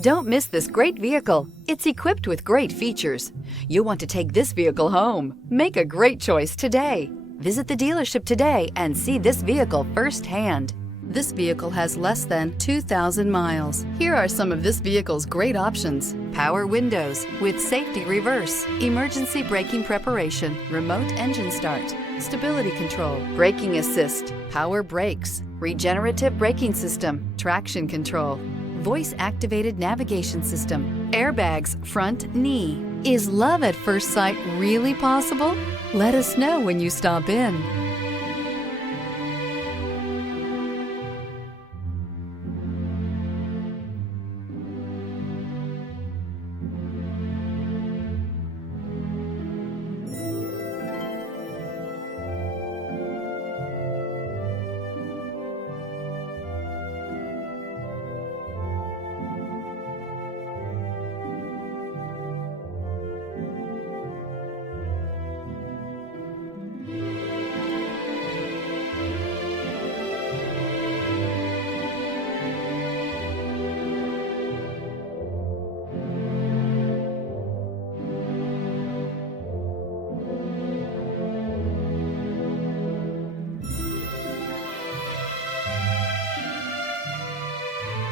Don't miss this great vehicle. It's equipped with great features. You'll want to take this vehicle home. Make a great choice today. Visit the dealership today and see this vehicle firsthand. This vehicle has less than 2,000 miles. Here are some of this vehicle's great options: power windows with safety reverse, emergency braking preparation, remote engine start, stability control, braking assist, power brakes, regenerative braking system, traction control, voice-activated navigation system, airbags front knee. Is love at first sight really possible? Let us know when you stop in.